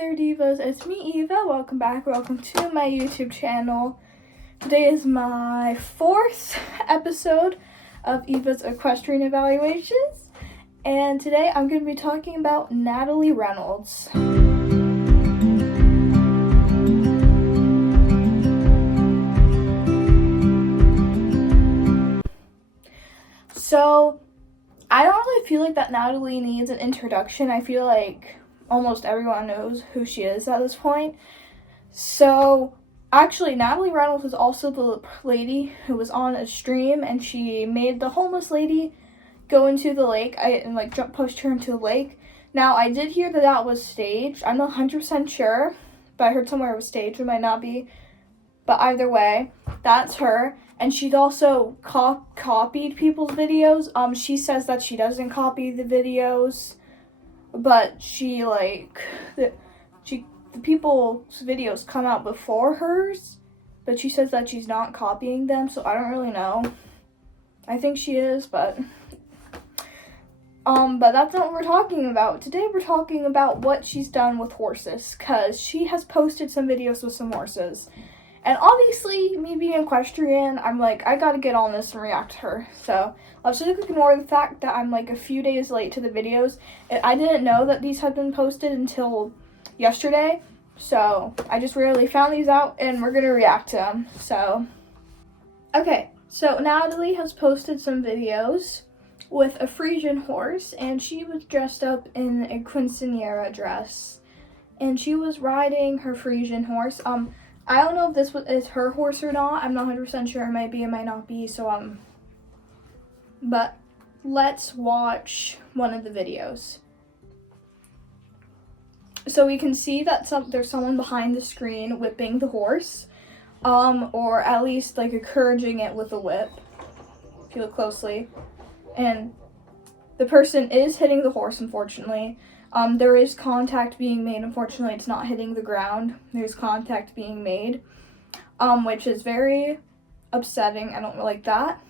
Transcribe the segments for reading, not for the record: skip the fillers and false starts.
there, divas, it's me, Eva. Welcome back, welcome to my YouTube channel. Today is my 4th episode of Evas Equestrian Evaluations, and today I'm going to be talking about Natalie Reynolds. So, I don't really feel like that Natalie needs an introduction. I feel like almost everyone knows who she is at this point. So, actually, Natalie Reynolds was also the lady who was on a stream, and she made the homeless lady go into the lake and pushed her into the lake. Now, I did hear that that was staged. I'm not 100% sure, but I heard somewhere it was staged. It might not be. But either way, that's her. And she's also copied people's videos. She says that she doesn't copy the videos, but the people's videos come out before hers, but she says that she's not copying them, so I don't really know. I think she is, but that's not what we're talking about. Today we're talking about what she's done with horses, because she has posted some videos with some horses. And obviously, me being equestrian, I'm like, I gotta get on this and react to her. So, let's just ignore the fact that I'm like a few days late to the videos. I didn't know that these had been posted until yesterday. So, I just really found these out and we're gonna react to them. So, okay. So, Natalie has posted some videos with a Frisian horse, and she was dressed up in a quinceañera dress. And she was riding her Frisian horse. I don't know if this is her horse or not. I'm not 100% sure. It might be, it might not be. So, but let's watch one of the videos. So we can see that there's someone behind the screen whipping the horse, or at least like encouraging it with a whip, if you look closely. And the person is hitting the horse, unfortunately. There is contact being made. Unfortunately, it's not hitting the ground. There's contact being made, which is very upsetting. I don't like that.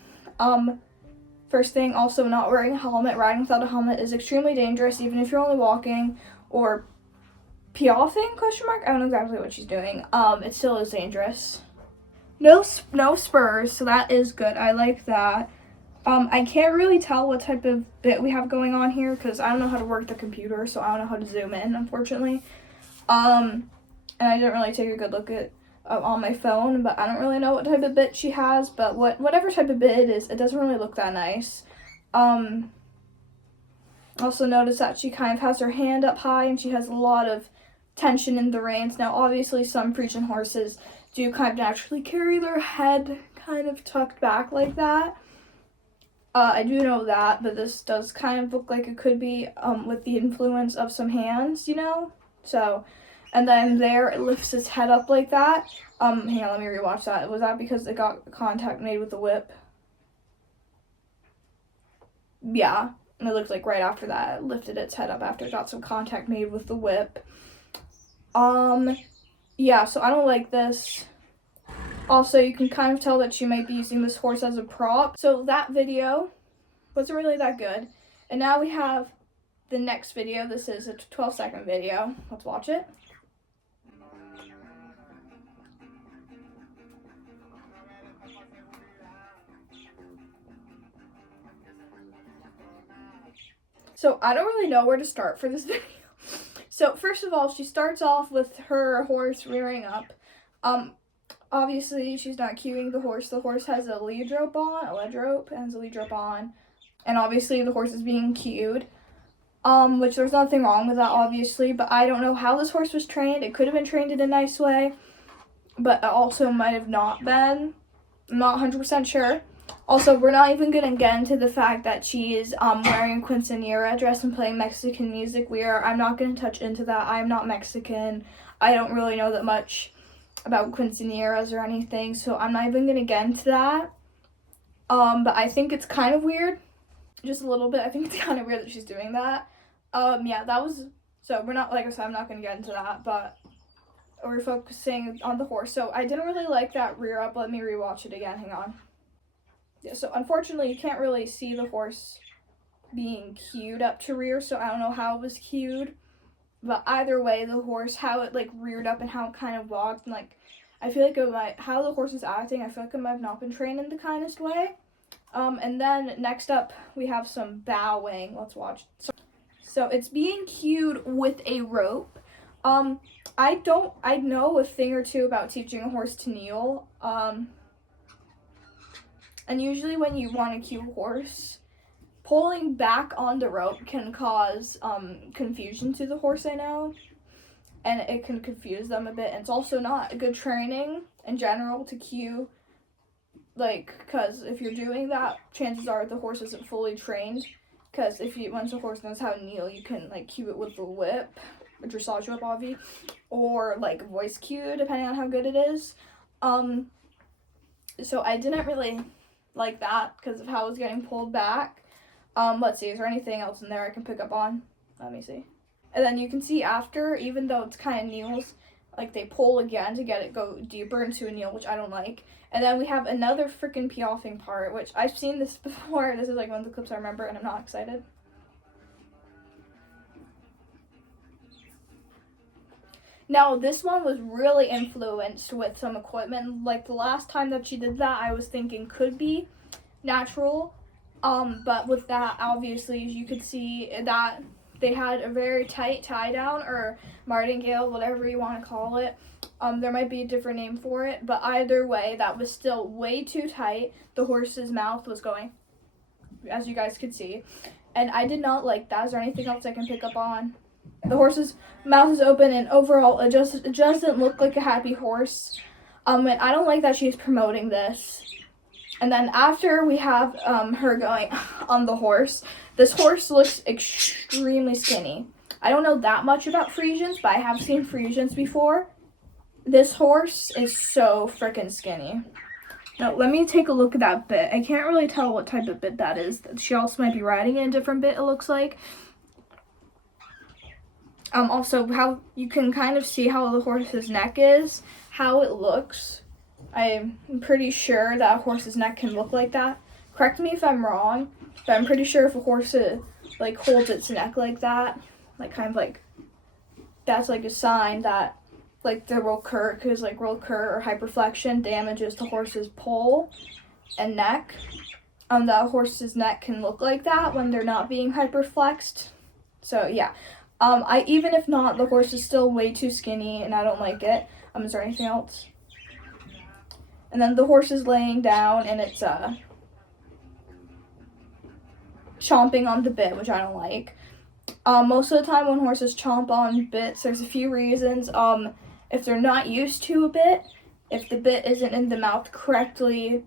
First thing, also not wearing a helmet. Riding without a helmet is extremely dangerous, even if you're only walking or piaffing, question mark? I don't know exactly what she's doing. It still is dangerous. No spurs, so that is good. I like that. I can't really tell what type of bit we have going on here because I don't know how to work the computer, so I don't know how to zoom in, unfortunately. And I didn't really take a good look at on my phone, but I don't really know what type of bit she has, but whatever type of bit it is, it doesn't really look that nice. Also notice that she kind of has her hand up high and she has a lot of tension in the reins. Now, obviously, some Frisian horses do kind of naturally carry their head kind of tucked back like that. I do know that, but this does kind of look like it could be with the influence of some hands, you know? So, and then there it lifts its head up like that. Hang on, let me rewatch that. Was that because it got contact made with the whip? Yeah, and it looks like right after that it lifted its head up after it got some contact made with the whip. Yeah, so I don't like this. Also, you can kind of tell that she might be using this horse as a prop. So that video wasn't really that good. And now we have the next video. This is a 12-second video. Let's watch it. So I don't really know where to start for this video. So first of all, she starts off with her horse rearing up. Obviously, she's not cueing the horse. The horse has a lead rope on, and obviously the horse is being cued, which there's nothing wrong with that, obviously, but I don't know how this horse was trained. It could have been trained in a nice way, but it also might have not been. I'm not 100% sure. Also, we're not even going to get into the fact that she is wearing a quinceañera dress and playing Mexican music. I'm not going to touch into that. I'm not Mexican. I don't really know that much about quinceañeras or anything, so I'm not even gonna get into that. But I think it's kind of weird, just a little bit. I think it's kind of weird that she's doing that. Yeah, that was, so we're not, like I said, I'm not gonna get into that, but we're focusing on the horse. So I didn't really like that rear up. Let me rewatch it again, hang on. Yeah, so unfortunately you can't really see the horse being cued up to rear, so I don't know how it was cued. But either way, the horse, how it like reared up and how it kind of walked, and like I feel like how the horse is acting, I feel like it might have not been trained in the kindest way. And then next up we have some bowing. Let's watch. So it's being cued with a rope. I know a thing or two about teaching a horse to kneel. And usually when you want to cue a horse, pulling back on the rope can cause confusion to the horse, I know. And it can confuse them a bit. And it's also not good training in general to cue, like, because if you're doing that, chances are the horse isn't fully trained. Because once a horse knows how to kneel, you can, like, cue it with the whip, a dressage whip, obviously, or, like, voice cue, depending on how good it is. So I didn't really like that because of how it was getting pulled back. Let's see, is there anything else in there I can pick up on? Let me see. And then you can see after, even though it's kind of kneels, like they pull again to get it go deeper into a kneel, which I don't like. And then we have another freaking piaffing part, which I've seen this before. This is like one of the clips I remember, and I'm not excited. Now, this one was really influenced with some equipment. Like the last time that she did that, I was thinking could be natural. But with that, obviously, as you could see, that they had a very tight tie down, or martingale, whatever you want to call it. There might be a different name for it, but either way, that was still way too tight. The horse's mouth was going, as you guys could see, and I did not like that. Is there anything else I can pick up on? The horse's mouth is open, and overall, it just doesn't look like a happy horse. And I don't like that she's promoting this. And then after we have her going on the horse, this horse looks extremely skinny. I don't know that much about Friesians, but I have seen Friesians before. This horse is so freaking skinny. Now, let me take a look at that bit. I can't really tell what type of bit that is. She also might be riding in a different bit, it looks like. Also, how you can kind of see how the horse's neck is, how it looks. I'm pretty sure that a horse's neck can look like that. Correct me if I'm wrong, but I'm pretty sure if a horse like holds its neck like that, like kind of like, that's like a sign that like the roll-cur, because like roll-cur or hyperflexion damages the horse's poll and neck. That horse's neck can look like that when they're not being hyperflexed. So yeah. Even if not, the horse is still way too skinny and I don't like it. Is there anything else? And then the horse is laying down and it's chomping on the bit, which I don't like. Most of the time when horses chomp on bits, there's a few reasons. If they're not used to a bit, if the bit isn't in the mouth correctly,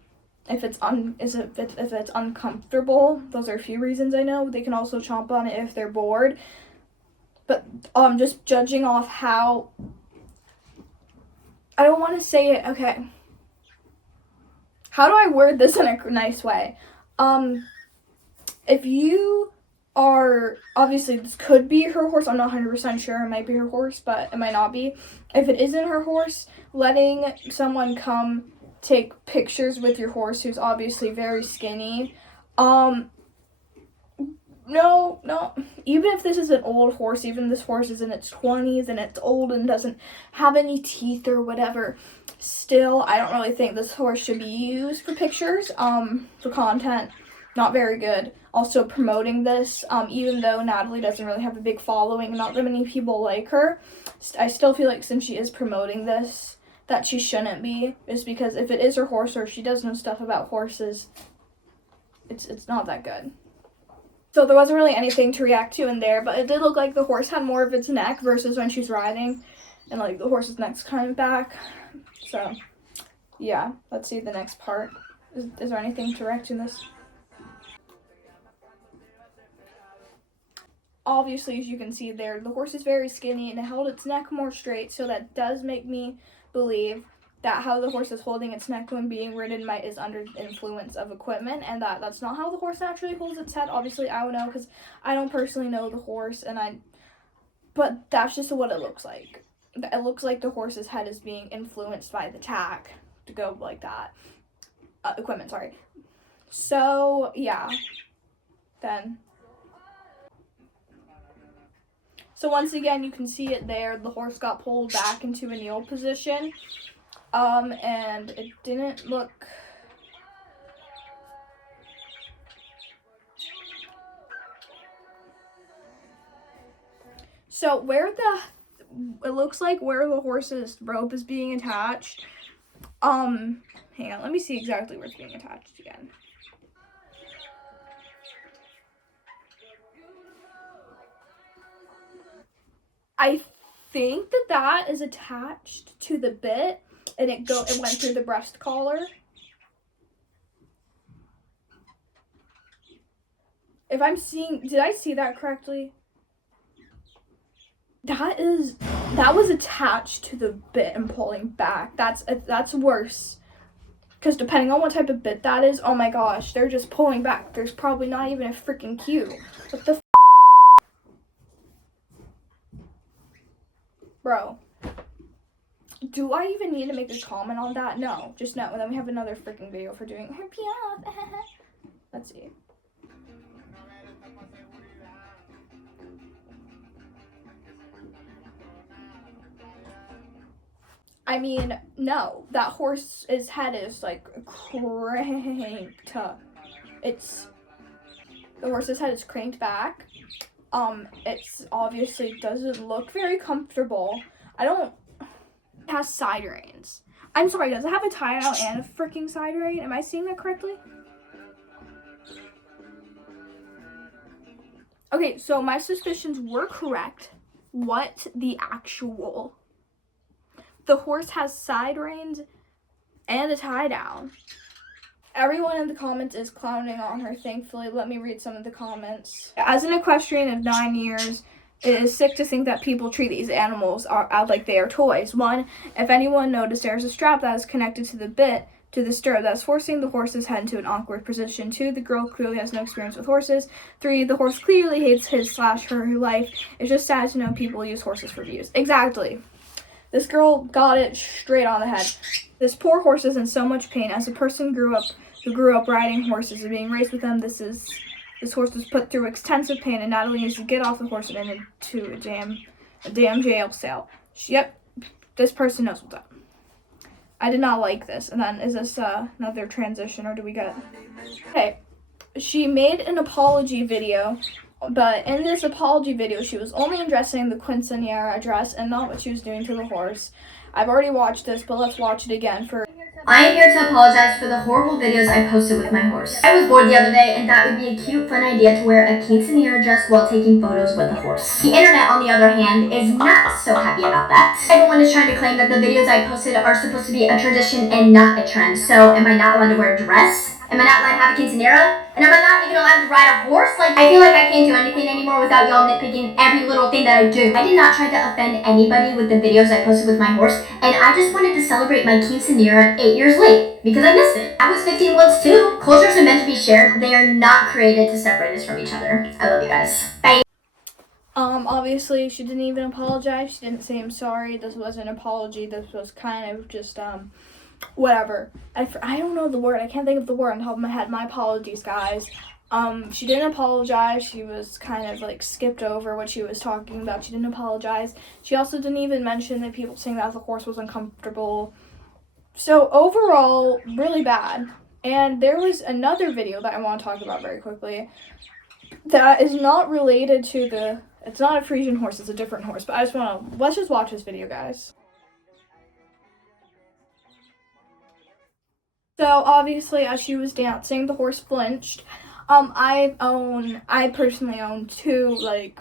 if it's uncomfortable, those are a few reasons I know. They can also chomp on it if they're bored. But just judging off how, I don't want to say it, okay. How do I word this in a nice way? If you are, obviously this could be her horse, I'm not 100% sure, it might be her horse, but it might not be. If it isn't her horse, letting someone come take pictures with your horse who's obviously very skinny, no, even if this is an old horse, even this horse is in its 20s and it's old and doesn't have any teeth or whatever, still, I don't really think this horse should be used for pictures, for content. Not very good. Also promoting this, even though Natalie doesn't really have a big following, not that many people like her, I still feel like since she is promoting this, that she shouldn't be, is because if it is her horse or if she does know stuff about horses, it's not that good. So there wasn't really anything to react to in there, but it did look like the horse had more of its neck versus when she's riding, and like the horse's neck's kind of back. So yeah, let's see the next part. Is there anything to react to in this? Obviously, as you can see there, the horse is very skinny and it held its neck more straight, so that does make me believe that how the horse is holding its neck when being ridden is under the influence of equipment, and that's not how the horse naturally holds its head. Obviously, I don't know because I don't personally know the horse, but that's just what it looks like. It looks like the horse's head is being influenced by the tack to go like that. Equipment, sorry. So, yeah. So once again, you can see it there. The horse got pulled back into a kneel position. And it didn't look... So it looks like where the horse's rope is being attached. Hang on, let me see exactly where it's being attached again. I think that is attached to the bit, and it went through the breast collar. If I'm seeing, did I see that correctly? That was attached to the bit and pulling back. That's worse. Because depending on what type of bit that is, oh my gosh, they're just pulling back. There's probably not even a freaking cue. What the Bro. Do I even need to make a comment on that? No, just no. And then we have another freaking video for doing her piano. Let's see. I mean, no. That horse's head is like cranked up. The horse's head is cranked back. It's obviously doesn't look very comfortable. It has side reins. I'm sorry, does it have a tie out and a freaking side rein? Am I seeing that correctly? Okay, so my suspicions were correct. What the actual? The horse has side reins and a tie down. Everyone in the comments is clowning on her, thankfully. Let me read some of the comments. As an equestrian of 9 years, it is sick to think that people treat these animals like they are toys. 1, if anyone noticed, there's a strap that is connected to the bit, to the stirrup, that's forcing the horse's head into an awkward position. 2, the girl clearly has no experience with horses. 3, the horse clearly hates his/her life. It's just sad to know people use horses for views. Exactly. This girl got it straight on the head. This poor horse is in so much pain. As a person who grew up riding horses and being raised with them, this horse was put through extensive pain, and Natalie needs to get off the horse and into a damn jail cell. Yep, this person knows what's up. I did not like this. And then, is this another transition, or do we get... Okay, she made an apology video, but in this apology video, she was only addressing the quinceañera dress and not what she was doing to the horse. I've already watched this, but let's watch it again for... I am here to apologize for the horrible videos I posted with my horse. I was bored the other day and thought it would be a cute, fun idea to wear a quinceañera dress while taking photos with a horse. The internet, on the other hand, is not so happy about that. Everyone is trying to claim that the videos I posted are supposed to be a tradition and not a trend. So, am I not allowed to wear a dress? Am I not allowed to have a quinceañera? And am I not even allowed to ride a horse? I feel like I can't do anything anymore without y'all nitpicking every little thing that I do. I did not try to offend anybody with the videos I posted with my horse, and I just wanted to celebrate my quinceañera 8 years late, because I missed it. I was 15 once too. Cultures are meant to be shared. They are not created to separate us from each other. I love you guys. Bye. Obviously, she didn't even apologize. She didn't say, I'm sorry. This wasn't an apology. This was kind of just, whatever. I don't know the word. I can't think of the word on top of my head. My apologies, guys. She didn't apologize. She was kind of skipped over what she was talking about. She didn't apologize. She also didn't even mention that people saying that the horse was uncomfortable. So overall, really bad. And there was another video that I want to talk about very quickly that is not related to it's not a Frisian horse, it's a different horse. But let's just watch this video, guys. So obviously, as she was dancing, the horse flinched. I personally own 2,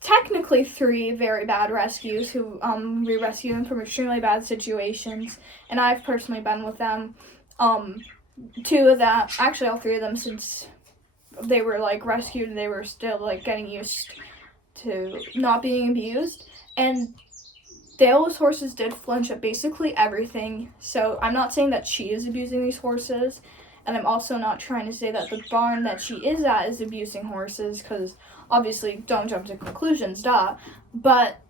technically 3 very bad rescues who we rescue them from extremely bad situations, and I've personally been with them. 2 of them, actually all 3 of them, since they were rescued, and they were still getting used to not being abused, and those horses did flinch at basically everything. So I'm not saying that she is abusing these horses, and I'm also not trying to say that the barn that she is at is abusing horses, because obviously don't jump to conclusions, duh. But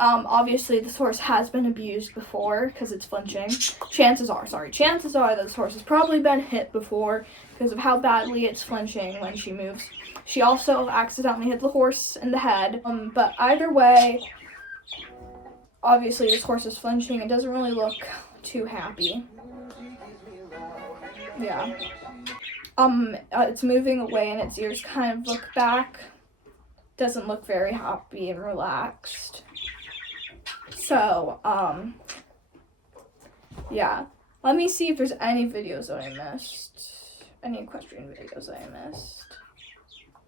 Obviously this horse has been abused before because it's flinching. Chances are that this horse has probably been hit before because of how badly it's flinching when she moves. She also accidentally hit the horse in the head. But either way, obviously this horse is flinching. It doesn't really look too happy. Yeah. It's moving away and its ears kind of look back. Doesn't look very happy and relaxed. So, yeah. Let me see if there's any videos that I missed. Any equestrian videos that I missed.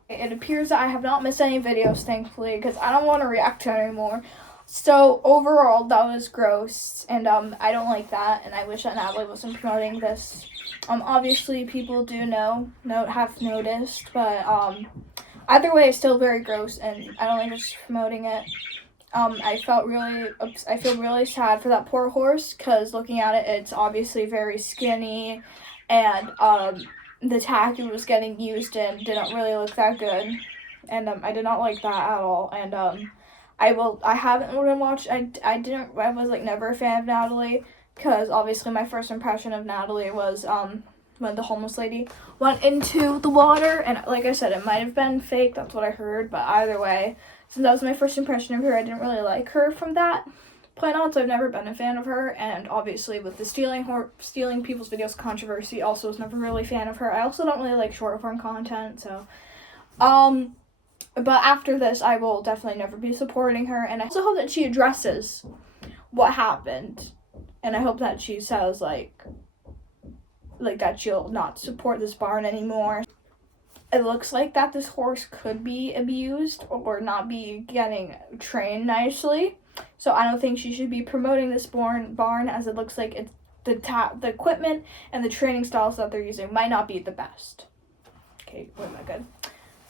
It appears that I have not missed any videos, thankfully, because I don't want to react to it anymore. So, overall, that was gross, and, I don't like that, and I wish that Natalie wasn't promoting this. Obviously, people do have noticed, but, either way, it's still very gross, and I don't think it's promoting it. I feel really sad for that poor horse, because looking at it, it's obviously very skinny, and, the tack it was getting used in didn't really look that good, and, I did not like that at all, and, I was like never a fan of Natalie, because obviously my first impression of Natalie was, when the homeless lady went into the water, and like I said, it might have been fake, that's what I heard, but either way, since that was my first impression of her, I didn't really like her from that point on, so I've never been a fan of her, and obviously with the stealing people's videos controversy, also was never really a fan of her. I also don't really like short form content, so, but after this, I will definitely never be supporting her, and I also hope that she addresses what happened, and I hope that she says, like that she'll not support this barn anymore. It looks like that this horse could be abused or not be getting trained nicely, so I don't think she should be promoting this barn, as it looks like it's the equipment and the training styles that they're using might not be the best. Okay, wait, am I good?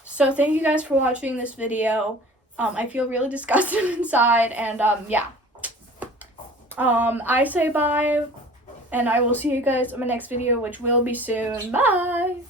So thank you guys for watching this video. I feel really disgusted inside, and yeah. I say bye, and I will see you guys in my next video, which will be soon. Bye!